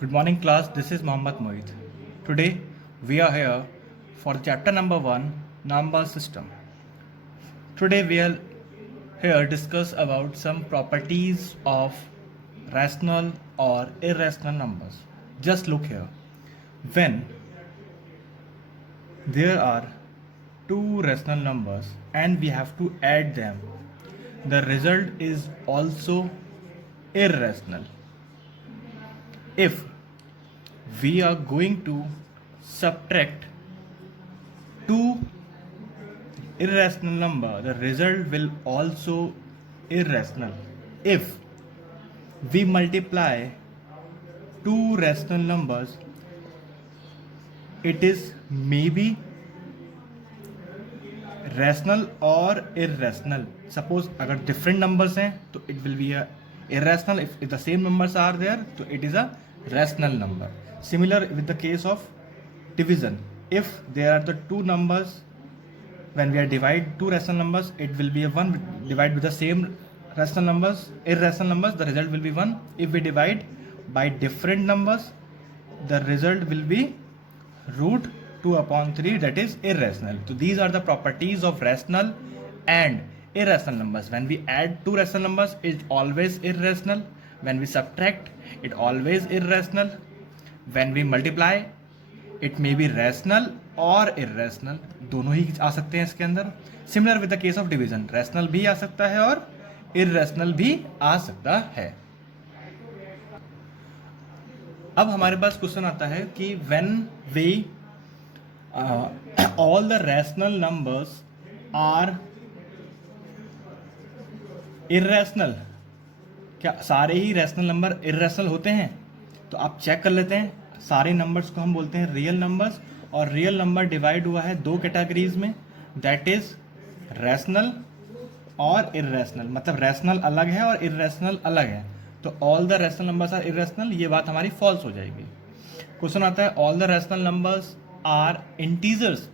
Good morning, class. This is Mohammad Mohit. Today we are here for chapter number 1, number system. Today we are here discuss about some properties of rational or irrational numbers. Just look here. When there are two rational numbers and we have to add them, the result is also irrational. If we are going to subtract two irrational number, the result will also irrational. If we multiply two rational numbers, it is maybe rational or irrational. Suppose अगर different numbers हैं तो it will be a irrational. If the same numbers are there तो it is a rational number. Similar with the case of division. If there are the two numbers, when we are divide two rational numbers, it will be a 1. Divide with the same rational numbers, irrational numbers, the result will be 1. If we divide by different numbers, the result will be root 2 upon 3, that is irrational. So these are the properties of rational and irrational numbers. When we add two rational numbers, it's always irrational. When we subtract, it always irrational. When we multiply, it may be rational or irrational. दोनों ही आ सकते हैं इसके अंदर. Similar with the case of division, rational भी आ सकता है और irrational भी आ सकता है. अब हमारे पास क्वेश्चन आता है कि when we all the rational numbers are irrational, क्या सारे ही रैशनल नंबर इर्रेशनल होते हैं? तो आप चेक कर लेते हैं. सारे नंबर्स को हम बोलते हैं रियल नंबर्स, और रियल नंबर डिवाइड हुआ है दो कैटेगरीज में, दैट इज रैशनल और इर्रेशनल. मतलब रैशनल अलग है और इर्रेशनल अलग है. तो all the rational numbers are irrational, ये बात हमारी फॉल्स हो जाएगी. क्वेश्चन आता है all the rational numbers are integers.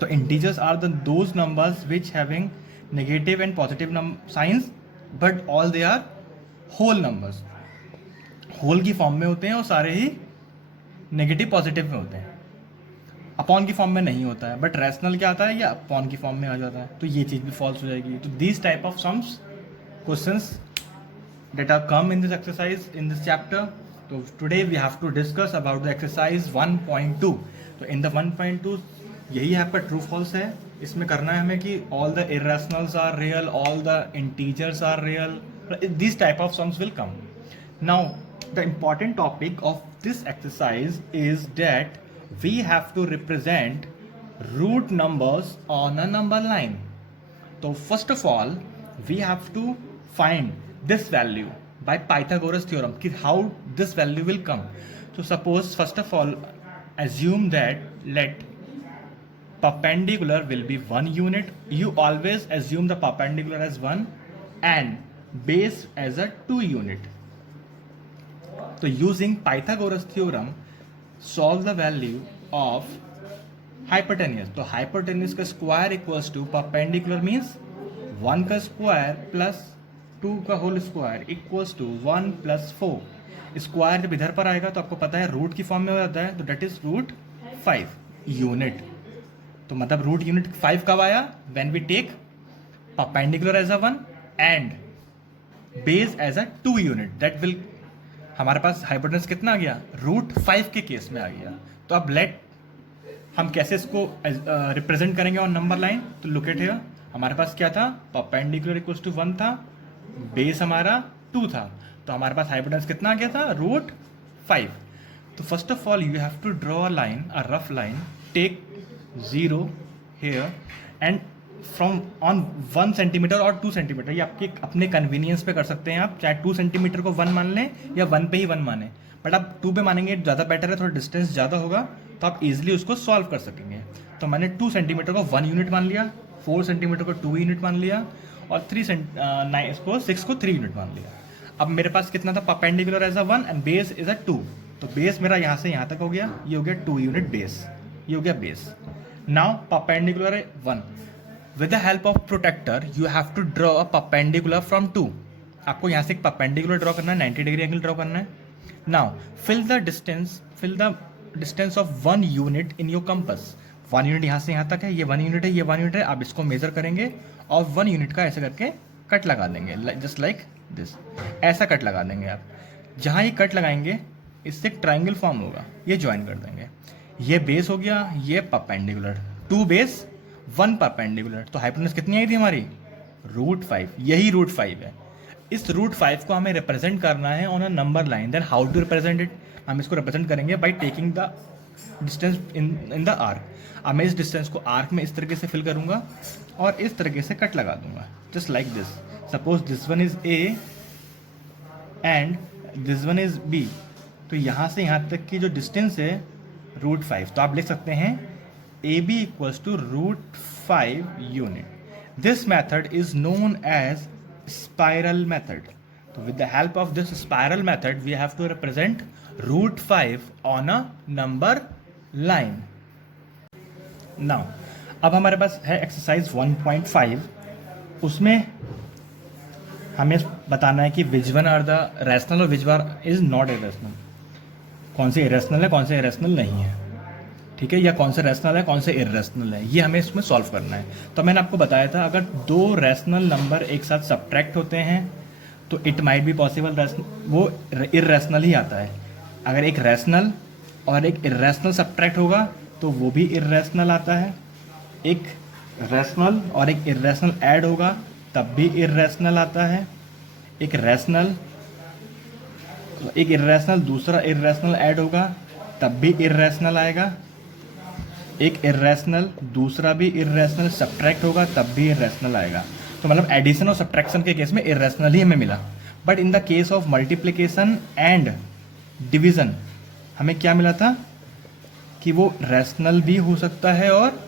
तो integers are the those numbers which having negative and positive signs, but all they are whole numbers. Whole की form में होते हैं और सारे ही नेगेटिव पॉजिटिव में होते हैं. अपॉन की फॉर्म में नहीं होता है, बट रैशनल क्या आता है, या अपॉन की फॉर्म में आ जाता है. तो ये चीज़ भी फॉल्स हो जाएगी. तो this type of sums questions that are come in this exercise in this chapter. So today we have to discuss about the exercise 1.2. तो in the 1.2 यही आपका true false है. इसमें करना है हमें कि all the irrationals are real, all the integers are real. These type of sums will come. Now the important topic of this exercise is that we have to represent root numbers on a number line. So first of all we have to find this value by Pythagoras theorem, कि how this value will come. So suppose first of all assume that let perpendicular will be 1 unit. You always assume the perpendicular as 1 and base as a 2 unit. So using Pythagoras theorem solve the value of hypotenuse. तो hypotenuse का square equals to perpendicular means 1 का square plus 2 का whole square equals to 1 + 4. Square जब इधर पर आएगा तो आपको पता है रूट की फॉर्म में हो जाता है, तो डेट इज रूट 5 यूनिट. तो मतलब रूट यूनिट 5 कब आया? When we take perpendicular as a 1 and base as a 2 unit. That will हमारे पास हाइपोटेन्यूज कितना आ गया? रूट 5 के केस में आ गया. तो अब लेट हम कैसे इसको रिप्रेजेंट करेंगे ऑन नंबर लाइन. तो लुक एट हियर, हमारे पास क्या था? परपेंडिकुलर इक्वल्स टू 1 था, बेस हमारा 2 था, तो हमारे पास हाइपोटेन्यूज कितना आ गया था? रूट 5. तो first of all you have to draw a line, a rough line, take 0 here and from on 1 centimetre और 2 सेंटीमीटर. ये आपके अपने कन्वीनियंस पे कर सकते हैं आप, चाहे 2 सेंटीमीटर को 1 मान लें या 1 पे ही 1 माने, बट आप 2 पे मानेंगे ज़्यादा बेटर है, थोड़ा डिस्टेंस ज़्यादा होगा तो आप इजिली उसको सॉल्व कर सकेंगे. तो मैंने 2 सेंटीमीटर को 1 यूनिट मान लिया, 4 सेंटीमीटर को 2 यूनिट मान लिया और 6 को 3 यूनिट मान लिया. अब मेरे पास कितना था? Perpendicular as a 1 and base is a 2. तो बेस मेरा यहाँ से यहाँ तक हो गया, ये हो गया 2 यूनिट बेस, ये हो गया base. Now perpendicular 1. With the help of protractor you have to draw a perpendicular from 2. आपको यहाँ से एक परपेंडिकुलर ड्रॉ करना है, 90 डिग्री एंगल ड्रॉ करना है. Now fill the distance of 1 unit in your compass. 1 unit यहाँ से यहाँ तक है, ये 1 यूनिट है, ये 1 यूनिट है। आप इसको मेजर करेंगे और 1 यूनिट का ऐसे करके कट लगा देंगे, जस्ट लाइक दिस। ऐसा कट लगा देंगे आप। जहाँ ये कट लगाएंगे इससे एक ट्राइंगल फॉर्म होगा, ये ज्वाइन कर देंगे। ये बेस हो गया, ये परपेंडिकुलर, 2 बेस 1 परपेंडिकुलर। तो हाइपोटेनस कितनी आई थी हमारी? √5। यही √5 है। इस √5 को हमें रिप्रेजेंट करना है on a number line. Then how to represent it? हम इसको रिप्रेजेंट करेंगे by taking the distance in the arc. अब मैं इस डिस्टेंस को आर्क में इस तरीके से फिल करूंगा और इस तरीके से कट लगा दूंगा, just like this. Suppose this one is A and this one is B. तो यहाँ से यहाँ तक की जो डिस्टेंस है √5, तो आप लिख सकते हैं A B equals to √5 unit. This method is known as spiral method. So with the help of this spiral method we have to represent √5 on a number line. Now अब हमारे पास है एक्सरसाइज 1.5। उसमें हमें बताना है कि which one are the rational और which one is not irrational. कौन से इरेशनल है, कौन से इरेशनल नहीं है, ठीक है, या कौन से रैशनल है, कौन से इरेशनल है, ये हमें इसमें सॉल्व करना है। तो मैंने आपको बताया था अगर 2 रैशनल नंबर एक साथ सब्ट्रैक्ट होते हैं तो इट माइट बी पॉसिबल वो इरेशनल ही आता है। अगर एक रैशनल और एक इरेशनल सब्ट्रैक्ट होगा तो वो भी इरेशनल आता है। एक रैशनल और एक इरेशनल ऐड होगा तब भी इरेशनल आता है। एक रैशनल एक इरेशनल दूसरा इरेशनल ऐड होगा तब भी इरेशनल आएगा। एक इरेशनल दूसरा भी इरेशनल सब्ट्रैक्ट होगा तब भी इरेशनल आएगा। तो मतलब एडिशन और सब्ट्रैक्शन के केस में इरेशनल ही हमें मिला। But in the case of multiplication and division हमें क्या मिला था कि वो रैशनल भी हो सकता है और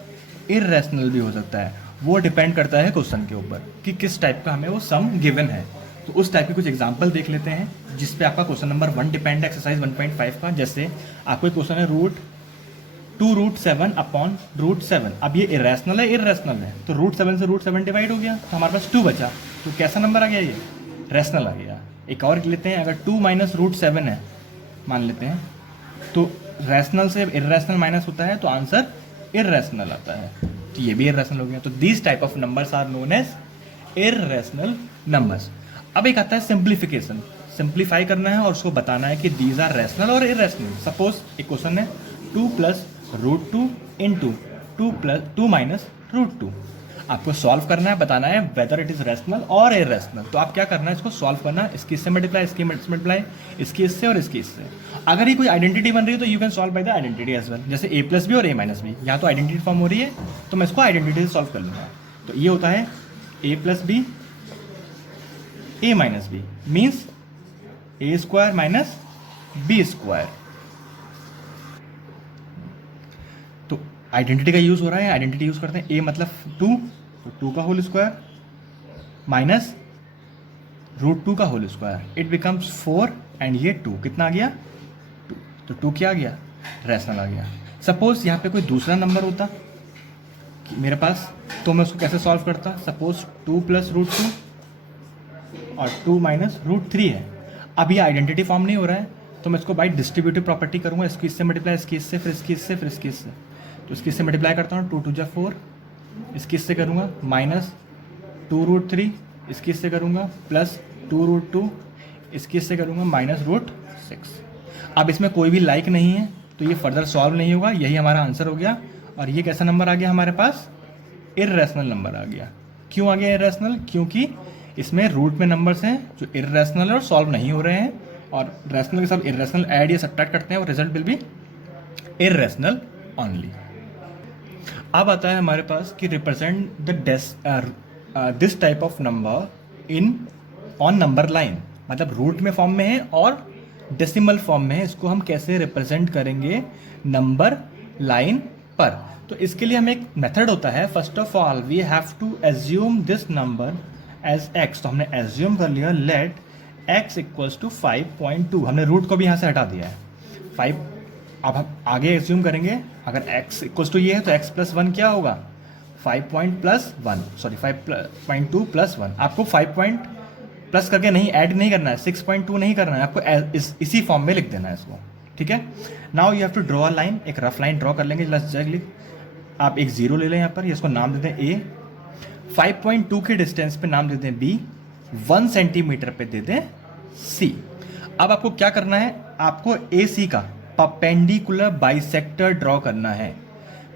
इरेशनल भी हो सकता है। वो डिपेंड करता है क्वेश्चन के ऊपर कि किस टाइप का हमें वो सम गिवन है। तो उस टाइप के कुछ एग्जाम्पल देख लेते हैं जिस पे आपका क्वेश्चन नंबर 1 डिपेंड है एक्सरसाइज 1.5 का। जैसे आपको एक क्वेश्चन है √2√7 अपॉन √7। अब ये इरेशनल है इरेशनल है, तो √7 से √7 डिवाइड हो गया तो हमारे पास 2 बचा। तो कैसा नंबर आ गया? ये रैशनल आ गया। एक और लेते हैं, अगर 2 - √7 है मान लेते हैं, तो रैशनल से इरेशनल माइनस होता है तो आंसर इरेशनल आता है, तो ये भी इरेशनल हो गया। तो these type of numbers are known as irrational numbers. अब एक आता है सिंप्लीफिकेशन। सिंप्लीफाई करना है और उसको बताना है कि दीज आर रैशनल और इरेशनल। सपोज एक क्वेश्चन है 2 + √2 इंटू 2 - √2। आपको सॉल्व करना है, बताना है वेदर इट इज रैशनल और इरेशनल। तो आप क्या करना है, इसको सॉल्व करना है, इसकी इससे मल्टीप्लाई, इसकी मल्टीप्लाई, इसकी इससे और इसकी इससे। अगर ये कोई आइडेंटिटी बन रही है तो you can solve by the identity as well. जैसे a + b और a - b, यहाँ तो आइडेंटिटी फॉर्म हो रही है तो मैं इसको आइडेंटिटी से सॉल्व कर लूँगा। तो ये होता है a + b a - b means a² - b²। तो आइडेंटिटी का यूज हो रहा है, आइडेंटिटी यूज करते हैं। a मतलब 2, तो 2 का होल स्क्वायर माइनस √2 का whole square, it becomes 4 and ये 2 कितना आ गया 2। तो 2 क्या आ गया? रैशनल आ गया। सपोज यहाँ पे कोई दूसरा नंबर होता कि मेरे पास, तो मैं उसको कैसे सॉल्व करता? सपोज 2 + √2 और 2 - √3 है। अब ये आइडेंटिटी फॉर्म नहीं हो रहा है तो मैं इसको बाई डिस्ट्रीब्यूटिव प्रॉपर्टी करूँगा, इसकी इससे मल्टीप्लाई, इसकी इससे, फिर इसकी इससे, फिर इसकी इससे। तो इसकी इससे मल्टीप्लाई करता हूँ, 2 × 2 = 4, इसकी इससे करूँगा माइनस 2 √3, इसकी इससे करूँगा प्लस 2 √2, इसकी इससे करूँगा माइनस √6। अब इसमें कोई भी लाइक नहीं है तो ये फर्दर सॉल्व नहीं होगा, यही हमारा आंसर हो गया। और ये कैसा नंबर आ गया हमारे पास? इरेशनल नंबर आ गया। क्यों आ गया इरेशनल? क्योंकि इसमें रूट में नंबर्स हैं जो इरेशनल है और सॉल्व नहीं हो रहे हैं, और रैशनल के साथ इरेशनल ऐड या सब्ट्रैक्ट करते हैं और result will be irrational only. अब आता है हमारे पास कि represent the this type of number in on number line, मतलब रूट में फॉर्म में है और डेसिमल फॉर्म में है, इसको हम कैसे रिप्रेजेंट करेंगे नंबर लाइन पर। तो इसके लिए हमें एक मेथड होता है। First of all we have to assume this number as x। तो हमने एज्यूम कर लिया लेट x = 5.2। हमने रूट को भी यहाँ से हटा दिया है 5। अब हम आगे एज्यूम करेंगे, अगर x = ये है तो x + 1 क्या होगा? 5.2 + 1। आपको प्लस करके नहीं, ऐड नहीं करना है, 6.2 नहीं करना है आपको, इसी फॉर्म में लिख देना है इसको, ठीक है। Now you have to draw a line, एक रफ लाइन ड्रॉ कर लेंगे। जस्ट लिख, आप एक जीरो ले लें यहाँ पर, इसको नाम दे दें ए, 5.2 के डिस्टेंस पे नाम दे दें बी, 1 सेंटीमीटर पे दे दें सी। अब आपको क्या करना है, आपको ए सी का परपेंडिकुलर बाइसेक्टर ड्रॉ करना है।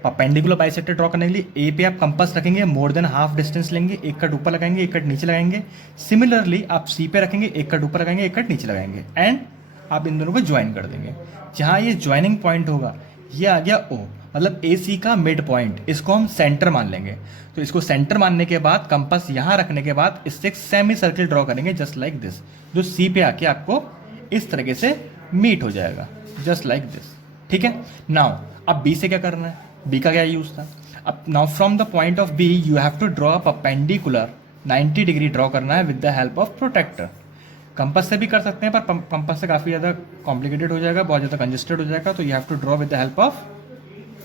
परपेंडिकुलर बाइसेक्टर ड्रॉ करने के लिए ए पे आप कंपास रखेंगे, मोर देन हाफ डिस्टेंस लेंगे, एक कट ऊपर लगाएंगे, एक कट नीचे लगाएंगे। सिमिलरली आप सी पे रखेंगे, एक कट ऊपर लगाएंगे, एक कट नीचे लगाएंगे, एंड आप इन दोनों को ज्वाइन कर देंगे। जहां ये ज्वाइनिंग पॉइंट होगा ये आ गया ओ, मतलब ए सी का मिड पॉइंट, इसको हम सेंटर मान लेंगे। तो इसको सेंटर मानने के बाद कंपास यहां रखने के बाद इससे एक सेमी सर्किल ड्रॉ करेंगे जस्ट लाइक दिस, जो सी पे आके आपको इस तरीके से मीट हो जाएगा, जस्ट लाइक दिस, ठीक है। नाउ अब बी से क्या करना है, बी का क्या यूज था। अब now from the point of B you have to draw perpendicular 90 degree draw करना है with the help of protractor. Compass से भी कर सकते हैं, पर कंपास से काफ़ी ज़्यादा कॉम्प्लिकेटेड हो जाएगा, बहुत ज़्यादा कंजेस्टेड हो जाएगा, तो you have to draw with the help of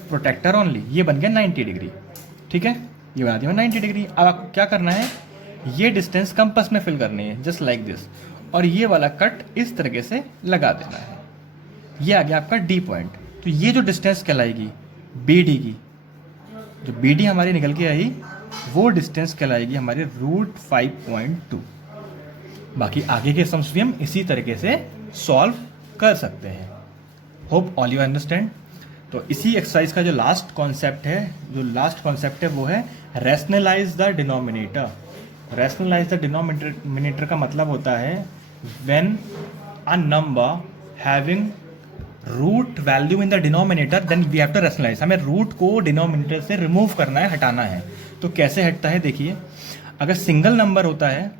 protractor only. ये बन गया 90 डिग्री, ठीक है, ये बना दिया 90 डिग्री। अब आपको क्या करना है, ये डिस्टेंस कंपास में फिल करनी है जस्ट लाइक दिस, और ये वाला कट इस तरीके से लगा देना है। ये आ गया आपका डी पॉइंट। तो ये जो डिस्टेंस कहलाएगी बी डी की, जो बी डी हमारी निकल के आई वो डिस्टेंस कहलाएगी हमारी √5.2। बाकी आगे के सम्स भी हम इसी तरीके से सॉल्व कर सकते हैं। Hope all you understand. तो इसी एक्सरसाइज का जो लास्ट कॉन्सेप्ट है वो है rationalise the denominator. Rationalise the denominator का मतलब होता है when a number having root value in the denominator then we have to rationalise. हमें रूट को डिनोमिनेटर से रिमूव करना है, हटाना है। तो कैसे हटता है देखिए, अगर सिंगल नंबर होता है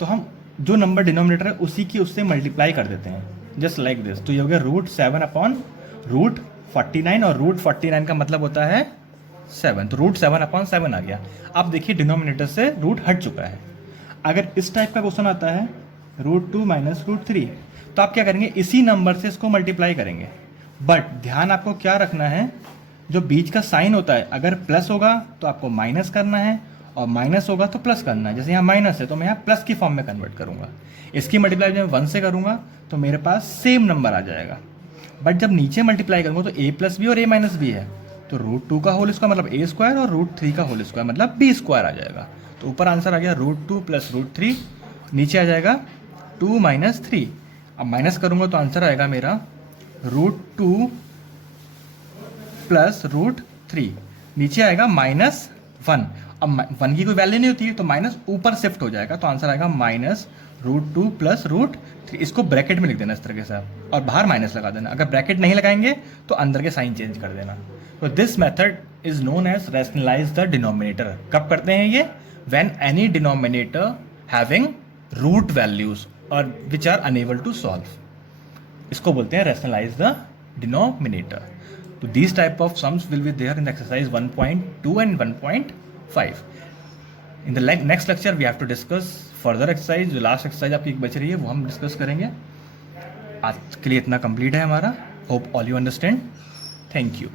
तो हम जो नंबर डिनोमिनेटर है उसी की उससे मल्टीप्लाई कर देते हैं जस्ट लाइक दिस। तो ये हो गया √7 अपॉन √49, और √49 का मतलब होता है 7, तो √7 अपॉन 7 आ गया। अब देखिए डिनोमिनेटर से रूट हट चुका है। अगर इस टाइप का क्वेश्चन आता है √2 - √3, तो आप क्या करेंगे, इसी नंबर से इसको मल्टीप्लाई करेंगे। बट ध्यान आपको क्या रखना है, जो बीच का साइन होता है अगर प्लस होगा तो आपको माइनस करना है, और माइनस होगा तो प्लस करना है। जैसे यहाँ माइनस है तो मैं यहाँ प्लस की फॉर्म में कन्वर्ट करूँगा। इसकी मल्टीप्लाई जब मैं 1 से करूँगा तो मेरे पास सेम नंबर आ जाएगा। बट जब नीचे मल्टीप्लाई करूँगा तो a+b और a-b है, तो √2 का होल स्क्वायर मतलब a² और √3 का होल स्क्वायर मतलब b² आ जाएगा। तो ऊपर आंसर आ गया √2 + √3, नीचे आ जाएगा 2 - 3। अब माइनस करूँगा तो आंसर आएगा मेरा √2 + √3, नीचे आएगा -1। अब 1 की कोई वैल्यू नहीं होती है तो माइनस ऊपर शिफ्ट हो जाएगा, तो आंसर आएगा -√2 + √3। इसको ब्रैकेट में लिख देना इस तरीके से आप, और बाहर माइनस लगा देना। अगर ब्रैकेट नहीं लगाएंगे तो अंदर के साइन चेंज कर देना। तो this method is known as rationalise the denominator. कब करते हैं ये, when any denominator having root values और which are unable to solve, इसको बोलते हैं रैशनलाइज द डिनोमिनेटर। तो these type of sums will be there in exercise 1.2 and 1.5। In the next lecture we have to discuss further exercise. जो last exercise आपकी बच रही है वो हम डिस्कस करेंगे। आज के लिए इतना कंप्लीट है हमारा। Hope all you understand. Thank you.